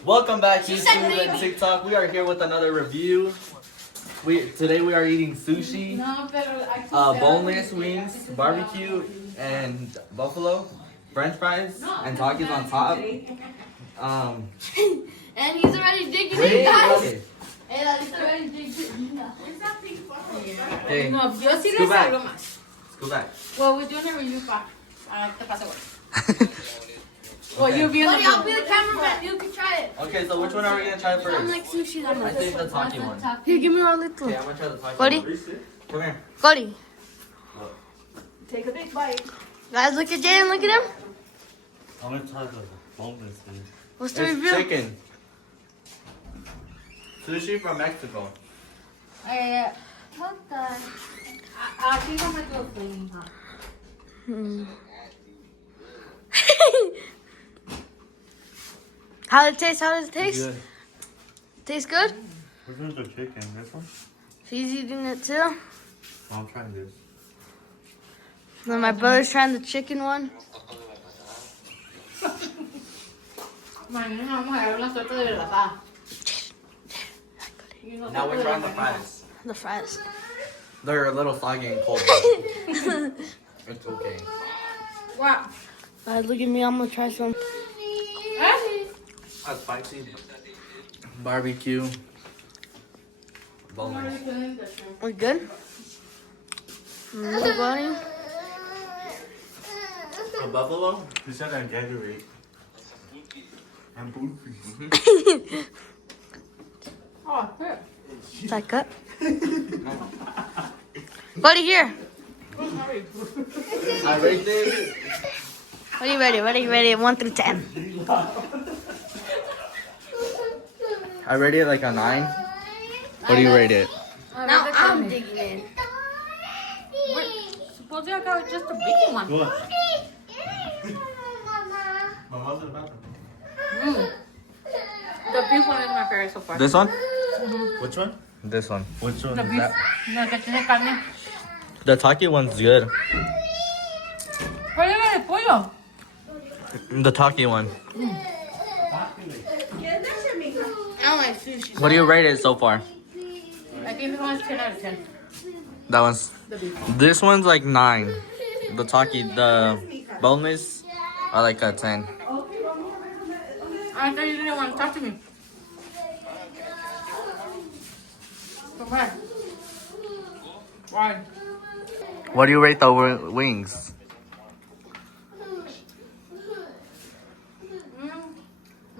Welcome back YouTube and TikTok. We are here with another review. Today we are eating sushi, boneless wings, barbecue, and buffalo, French fries, and Takis on top. And he's already digging in, guys. And he's already digging in. Okay, No, yo sí Scoot les back. hablo más. go back. Well, we're doing a review pa. ¿Qué pasa, güey? Well, Okay. you'll be Buddy, I'll be the cameraman. You can try it. Okay, so which one are we gonna try I first? like sushi that I much. think the Taki one. Here, give me a little. Okay, I'm gonna try the Taki Buddy? one. Come here. Buddy. Take a big bite. Guys, look at Jaden. Look at him. I'm gonna try the boneless thing. What's the It's review? chicken. Sushi from Mexico. What the? I think I'm gonna do a thing. How does it taste? How does it taste? Good. Tastes good? Which one's the chicken? This one? She's eating it too. Oh, I'm trying this. Then my brother's trying the chicken one. Now we're trying the fries. The fries. They're a little soggy and cold. It's okay. Wow. Guys, look at me. I'm gonna try some. That's spicy. Barbecue. Boneless. We good? Buddy. A buffalo? You said I'm Gatorade. I'm goofy. Oh, here. Is that good? Buddy, here. I rate it. Ready, ready, ready, ready. 1 through 10. I rate it like a 9. What do you rate it? Now I'm digging in. Supposedly I got just a big one. What? My mother's in the bathroom. The beef one is my favorite so far. This one? Which one? This one. Which one The is beef. that? No, que tiene carne. The Taki one's good. ¿Cuál es el pollo? The Taki one. I don't like sushi. What do you rate it so far? I think this one's 10 out of 10. That one's. The beef. This one's like 9. The Taki, the boneless, are like a 10. I thought you didn't want to talk to me. Come on. Why? What do you rate the wings?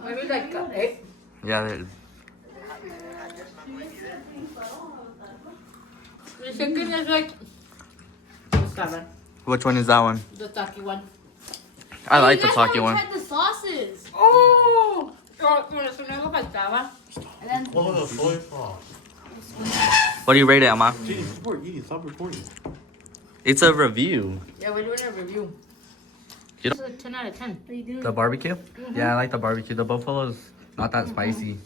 Maybe like 8. Yeah, The chicken is like 7. which one is that one? The Taki one. I like the Taki one. The sauces. Oh! Bueno, eso no me faltaba. Oh, the soy sauce. What do you rate it, Emma? Jeez, stop eating. Stop recording. It's a review. Yeah, we're doing a review. You This is a 10 out of 10. What are you doing? The barbecue? Yeah, I like the barbecue. The buffalo's not that spicy.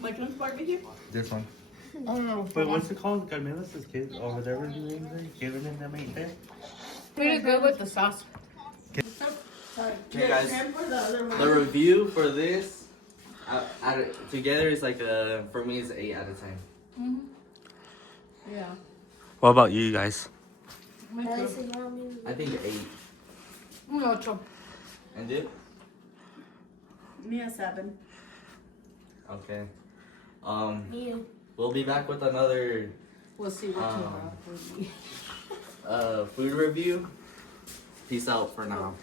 Which one's barbecue? This one. Oh no. Wait, what's it called? Carmelas' kid or whatever his name is. Giving him them ain't there. Pretty good with the sauce. Okay, guys. The review for this together is like for me is 8 out of 10. Yeah. What about you guys? Me too. I think 8. Un 8. And you? Me a 7. Okay. We'll be back with another We'll see what tomorrow. food review. Peace out for now.